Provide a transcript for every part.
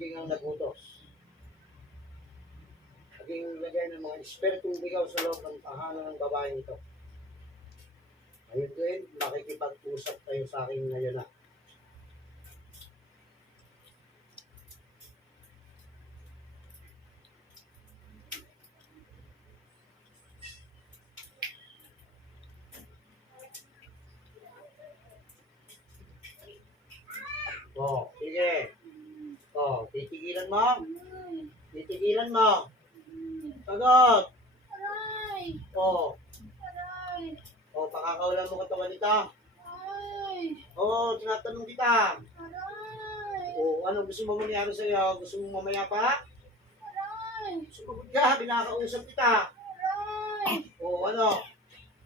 maging ang nagutos. Maging lagay ng mga espiritung bigaw sa loob ng tahanan ng babaeng ito. Ngayon din, makikipag-usap tayo sa akin ngayon na. Oh, sige. Oh, titigilan mo? Titigilan mo? Sagot! Aray! Oh, Aray! oh, pakakawalan mo katawan nito. Aray! Oh, tinatanong kita. Aray! Oh, ano gusto mo mangyari sa'yo? Gusto mo mamaya pa? Aray! Sumagot ka, binakausap kita. Aray! Oh, ano?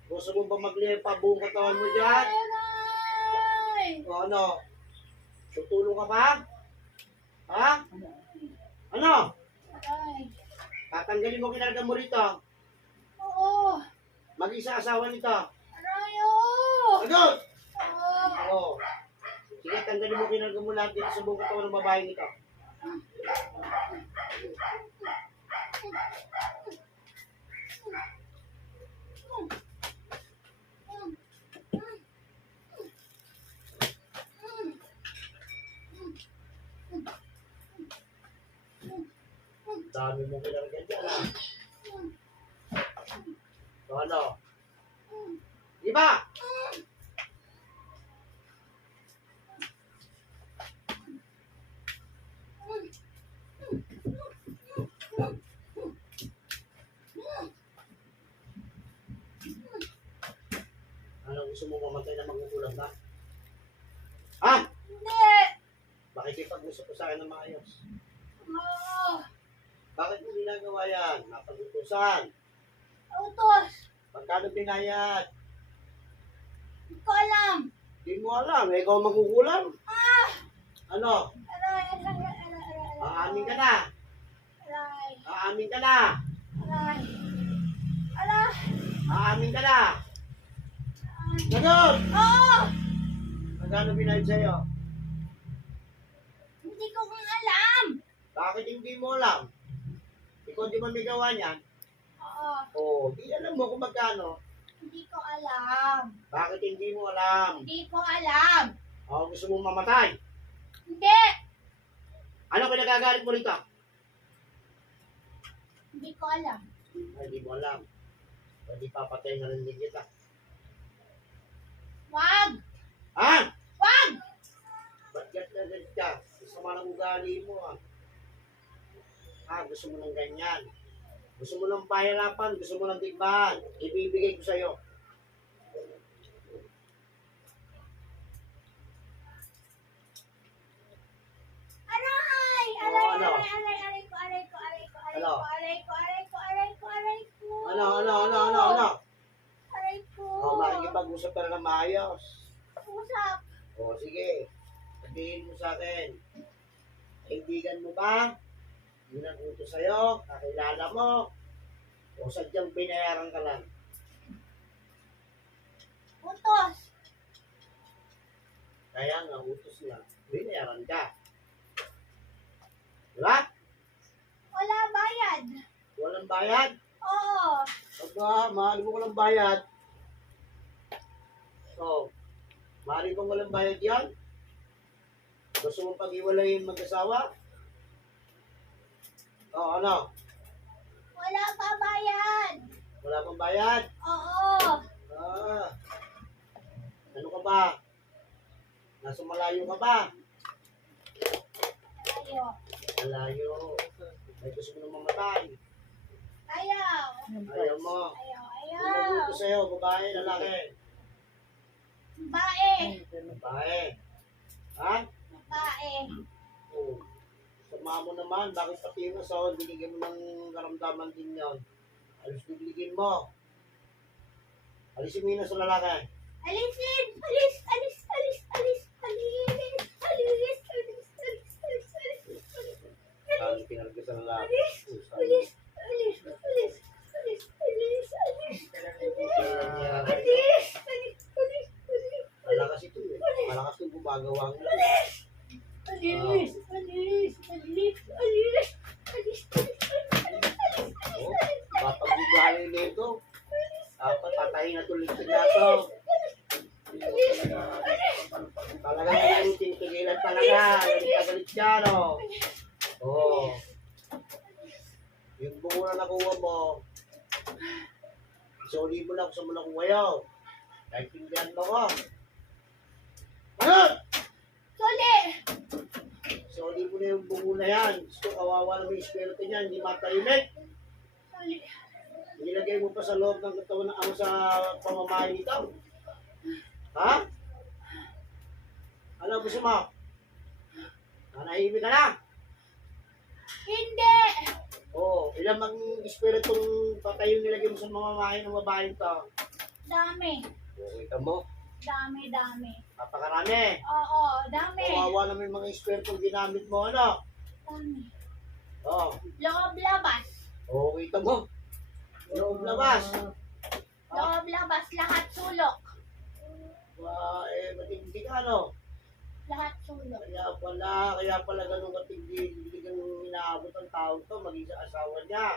Gusto mo ba maglipa buong katawan mo dyan? Aray! O ano? Tutulong ka ba? Ha? Ano? Aray! Tatanggalin mo kinarga mo rito. Oo! Mag-isa asawa nito. Aray! Oo! Sagot! Oo! Oo. Sige, tanggalin mo kinarga mo lahat dito sa buong katawan ng babaeng ito. Dami mo kinarga dyan, ha? So ano? Iba! Ano, gusto mo mamatay na magugulang ka? Ha? Hindi! Makikipag-usap ko sa akin ng maayos. Oo! Bakit mo ginagawa yan? Napag-utusan. Utos! Magkano binayad? Hindi ko alam! Di mo alam, eh, ikaw magugulang. Ah! Ano? Aray! Aray! Aray! Aray! Aamin ka na. Aray! Aamin ka na. Aray! Aray! Aamin ka na. Sagot! Oo! Magkano binayad sa'yo? Hindi ko kung alam! Bakit hindi mo alam? Ikaw di man may gawa niyan? Oo! Oo, di alam mo kung magkano. Hindi ko alam! Bakit hindi mo alam? Hindi ko alam! O, gusto mong mamatay? Hindi! Ano pinagagalit mo rito? Hindi ko alam. Ay, di mo alam. Pwede papatay na rin din kita. Wag! Ha? Wag! Ba't gat na ganit ka? Gusto mo ng ugali mo, ah. Ah, gusto mo ng ganyan. Gusto mo ng pahirapan, gusto mo ng digmaan. Ibibigay ko sa'yo. Aray! Oo, Aray! ano? Aray! Aray! Aray ko! Aray ko! Aray ko! Aray Ano? ko! Aray ko! Aray ko! Aray ko! Aray ko! Ano? Aray ko! O, makikipag-usap ka na ng maayos. Usap! O, sige. Sabihin mo sa akin. Kaibigan mo ba? Yun ang utos sa'yo, kakilala mo. O sadyang binayaran ka lang. Utos! Kaya nga, utos na. Binayaran ka. Diba? Wala bayad! Walang bayad? Oo! Pagka mahal mo walang bayad. So, mahal mo walang bayad yan? Gusto mo pag-iwalayin mag-asawa? O, ano? Wala pa bayad! Wala pang bayad? Oo! Ah, ano ka ba? Nasa malayo ka ba? Ayaw! Malayo. May gusto mo nang mamatay. Ayaw! Ayaw mo. Ayaw! Kung Ayaw! mabuto sa'yo, babae, lalaki. Bae! Babae. Ha? Bae! Oo. Sama mo naman, bakit pati yung asawa, binigyan mo ng karamdaman din yun. Alis bigligin mo. Alisin mo yun sa lalaki. Alisin! Alis! Alis! Alis! Alis! Alis! Alis! Alis! Alis! Alis! Alis! Alis! Kali pinarga sa lalaki. Alis! Alis! Alis! Alis! Alis! Alis! Alis! Alis! Alis! Alis! Malakas ito eh. Malakas itong gumagawa nga. Alis! Alis! Alis! Alis! Alis! Alis! Oh, kapag ugali nito, dapat patayin na tuloy sila to. Talagang tinitigilan talaga. Galit siya, no? Oo. Yung bungo na nakuha mo, isuli mo lang sa mga nakuha yun. Kahit pindihan mo ko. Ano? Soli! Isuli mo na yung bungo na yan. Gusto, kawawa naman yung espiritu niya, hindi matahimik. Soli! Nilagay mo pa sa loob ng katawan ng amo sa pamamahay nito. Ha? Ano gusto mo? Nanahimik ka na? Hindi! Oo. Ilang mang espiritong patay yung nilagay mo sa mamamahay ng babae to? Dami. Kita mo? Dami, dami. Napakarami. Oo, dami. Kawawa naman yung mga espiritong ginamit mo, ano? Dami. Oo. Loob labas. Oo, kita mo. Loob labas. Loob labas. Lahat sulok. Matindi ka, ano? Lahat sulok. Kaya pala ganun katindi. Hindi ganun inaabot ang tao to, maging sa asawa niya.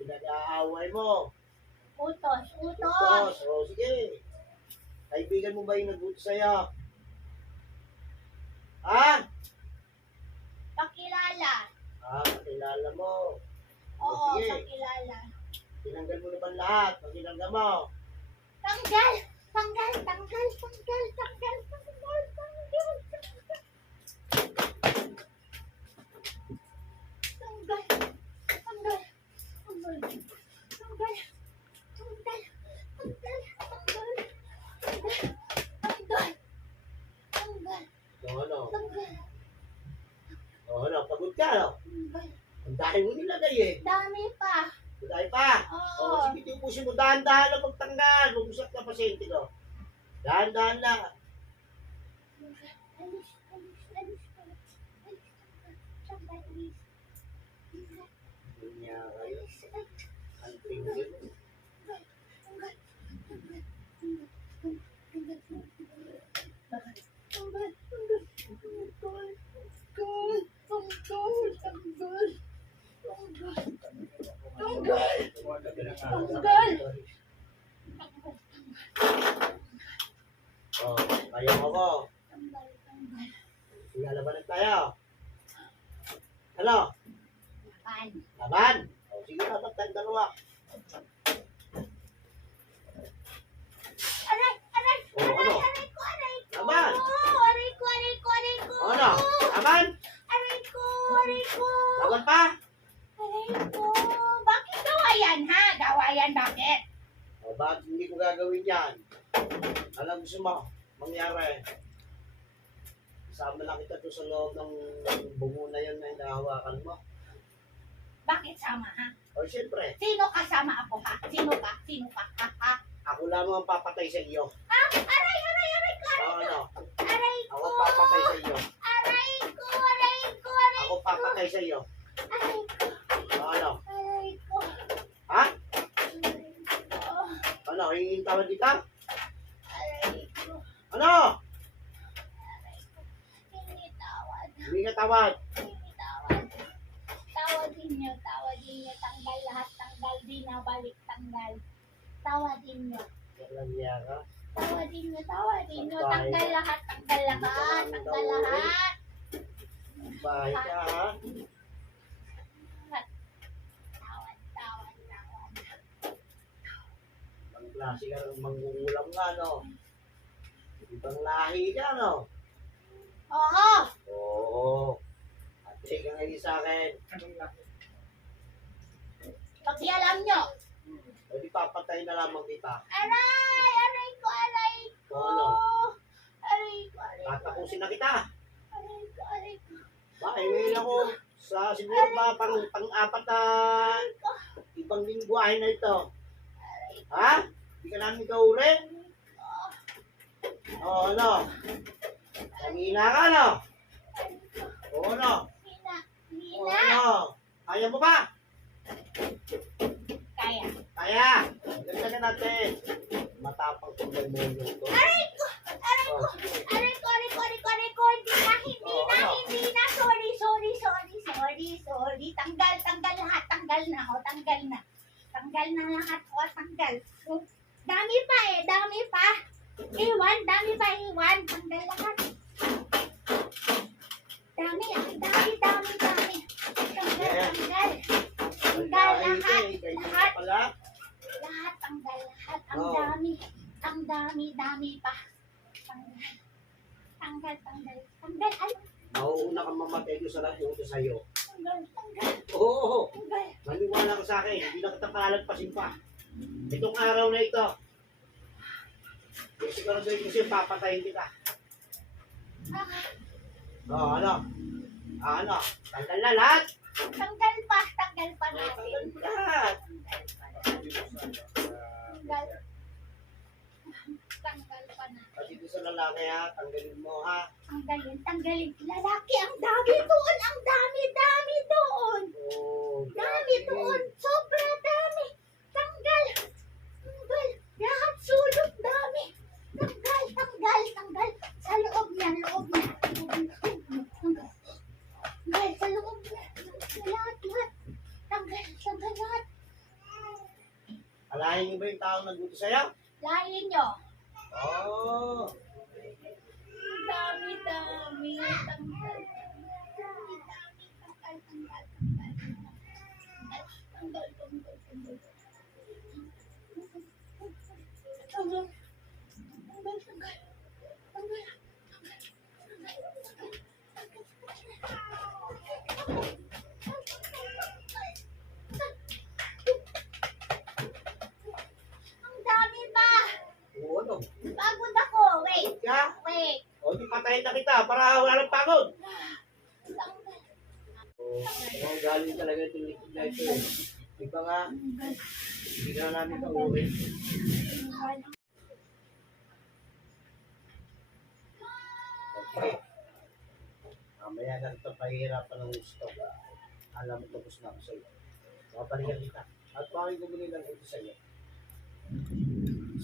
Pinag-aaway mo. Utos. Utos. Tapos, o sige. Kaibigan mo ba yung nag-utos sa'yo? Ha? Pakilala. Pakilala mo. Oo, Sige. pakilala. Tinanggal mo na ba lahat? Pag tinanggal mo. Tanggal! Tanggal! Tanggal! Tanggal! Tanggal! Tanggal! Tanggal! Tanggal! Tanggal! Tanggal! Tanggal! Tanggal! Tanggal! Tanggal! Tanggal! Tanggal! Ano? Tanggal! Ano? Pagod ka, no? Tanggal! Ang dami mo nilagay eh. Dami pa! Dahil pa. Oo. Sige, tiupusin mo. Dahan-dahan lang magtanggal. Bumusat ka pasyente ko. Dahan-dahan lang. Alis! Alis! Alis! Alis! Alis! Tanggal! Alis! Kanya kayo. Alis! Alis! Ang tingin mo. Oh, kaya mo ko. Lalabanan tayo. Ano? Laban? O, sige, laban tayong dalawa. Aray! Aray! Oh, ano? Aray ko! Aray ko! Laban? Aray ko! Aray ko! Aray ko! O, ano? Laban? Aray ko! Aray ko! Laban pa? Aray ko! Bakit gawayan ha? Gawayan bakit? O, bakit hindi ko gagawin yan? Alam gusto mo, mangyari. Kasama lang kita doon sa loob ng bungo na yun na hinahawakan mo. Bakit sama ha? O, siyempre, Sino kasama ako ha? Sino ka? Sino ka? Ha? Ha? ako lamang ang papatay sa iyo. Ah! Aray! Aray! Aray ko! O, ano? Aray Ako ko! papatay sa iyo. Aray ko! Aray ko! Aray Ako papatay sa iyo. Aray ko! O, ano? Aray ko! Ha? Aray ko! Ano? Hingin tawad kita? Aray ko! Ano? Hindi tawad. Hindi ka tawad. Hindi tawad. Tawadin niyo. Tawadin niyo. Tanggal lahat. Tanggal. Di na balik. Tanggal. Tawadin niyo. Walang niya ka. Tawadin niyo. Tawadin niyo. Tanggal lahat. Tanggal lahat. Tanggal lahat. Bahay ka, ha? Tawad. Tawad. Tawad. Ang klase ka ng mangungulam nga, no? Ibang lahi ka, no? Oo. Oo. At ka ngayon sa akin. Pakialam niyo. Pwede papatay na lamang kita. Aray! Aray ko! Aray ko! Ano? Aray ko! Aray ko! Tatapusin na kita. Aray ko! Aray ko! Bakit ngayon ako sa siguro ba pang-apat na ibang lingwahe na ito? Ha? Hindi ka namin kauri? Oo, ano? Kamina ka, no? Oo, ano? Hina! Oo, Hina! ano? Kaya mo ba? Kaya! Kaya! Ganda natin. Matapang kung may mundo ito. Aray ko! Aray ko! Oh, sige. Aray ko! Aray ko! Aray ko! Aray ko! Hindi na! Hindi Oo, na! ano? Hindi lahat. O, tanggal. O, dami pa eh, dami pa. Iwan, dami pa iwan. Tanggal lahat. Dami, dami. Tanggal. Tanggal lahat. Lahat. Pala. Lahat, tanggal lahat. Ang Oo. dami. Ang dami pa. Tanggal. Tanggal. Ano? Mauuna kang mamatay doon sa nag-utos sa'yo. Tanggal. Oo. Tanggal. Maniwala ka sa akin. Hindi na kita palagpasin pa. Itong araw na ito. Siguraduhin kasi papatayin kita. Oo, ano? Ano? Tanggal na lahat. Tanggal pa Tanggal natin. na lahat. Tanggal pa natin. Pati doon sa lalaki ha, tanggalin mo ha. Tanggalin. Lalaki, ang dami doon. Ang dami doon. Oo. Dami doon. Sobra dami. Tanggal. Lahat sulot dami. Tanggal. Sa loob niya. Tanggal. Sa loob niya. Lahat. Tanggal lahat. Alahin niyo ba yung taong nagbuto sa'yo? Lahin nyo. Oo. Ang dami. Tanggal. Ang dami pa. Oo, ano? Pagod ako. Wait. Ka? Wait. O, di patayin na kita para wala nang pagod. Tanggal. Oo, galing talaga itong likod na ito eh. Di ba nga? Hindi na namin ito uwi. Okay. Mamaya na ito pahihirapan ng gusto. Alam mo, tapos na ako sa'yo. Mapalikan kita. At bakit ko muli lang ito sa'yo.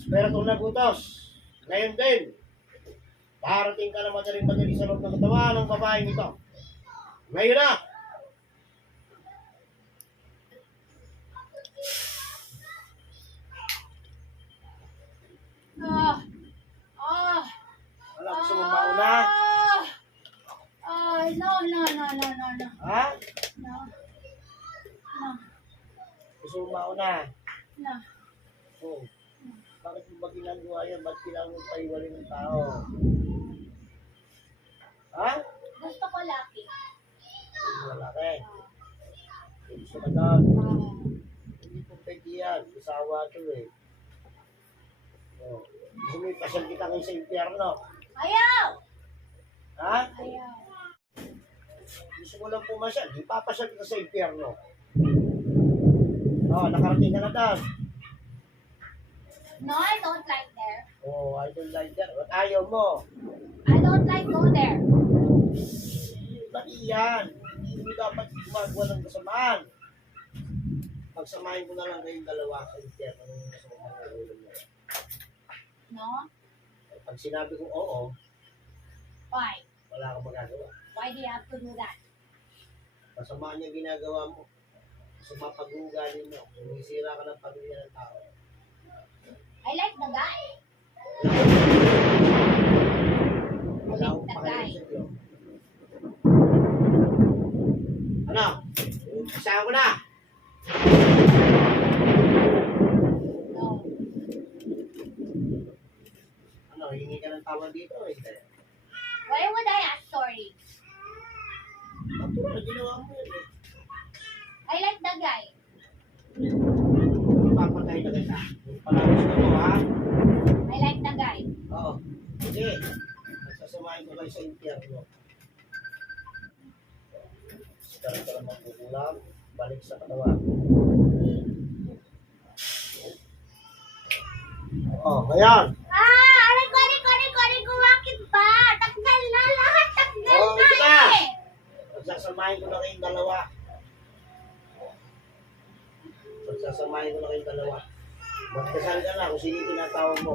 Pero kung nagutos, ngayon din, darating ka na madaling sa loob ng katawan ng babaeng ito. Ngayon na! Wala, gusto mo mauna? No. Ha? No. Gusto mo mauna? No. Oo. Bakit mo ba ginagawa yan? Ba't kailangan mo paiwalin ng tao? Ha? Gusto ko laki. Wala ka eh. Gusto ka doon. Hindi po pwede yan. Isawa to eh. Oh. Gusto mo ipasal kita ngayon sa impyerno. Ayaw! Ha? Ayaw. Gusto mo lang pumasyal. Di papasal kita sa impyerno. Oh, nakarating ka na doon. No, I don't like there. Oh, I don't like that. Ba't ayaw mo? I don't like go there. Mali yan. Hindi mo dapat gumagawa ng kasamaan. Pagsamahin ko na lang kayong dalawa sa impyerno. Anong masama ng ulo mo? No? Pag sinabi ko oo, Why? wala kang magagawa. Why do you have to do that? Masama niya ginagawa mo. Masama pag-uugali mo. Sumisira ka ng pamilya ng tao. I like the guy. Wala akong pakialam sa iyo. Ano? Umpisa ko na. No. Ano, hingi ka ng tawad dito o hindi? Why would I ask sorry? Natural, ginawa mo yun eh. I like the guy. Papatay na kita. Kung pala gusto mo ha? I like the guy. Oo. Sige. Magsasamahin ko kayo sa impyerno. Sekarang ka lang magkukulang. Balik sa katawan. Oh, ngayon. Aray ko, bakit ba? Tanggal na lahat, tanggal Oh, ito na na. eh. Magsasamahin ko na kayong dalawa. Magdasal ka na kung sino yung tinatawag mo.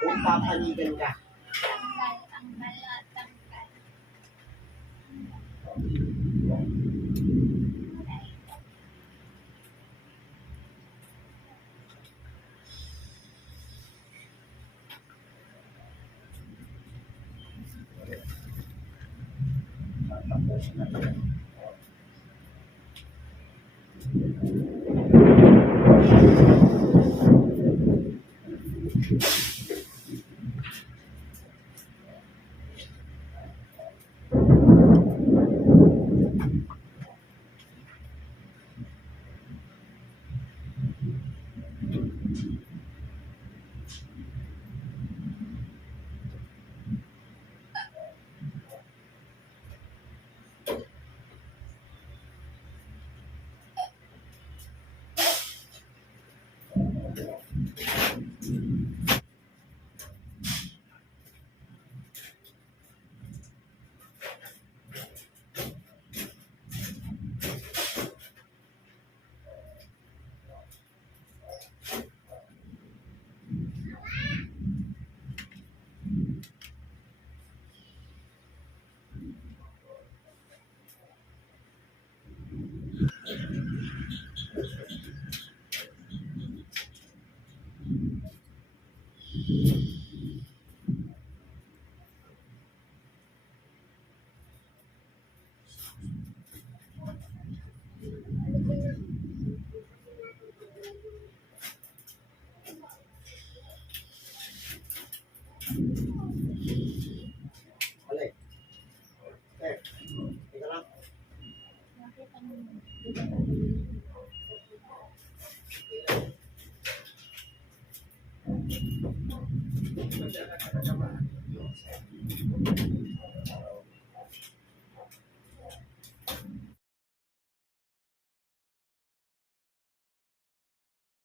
Kung papanigan ka. Tanggal. ayos na.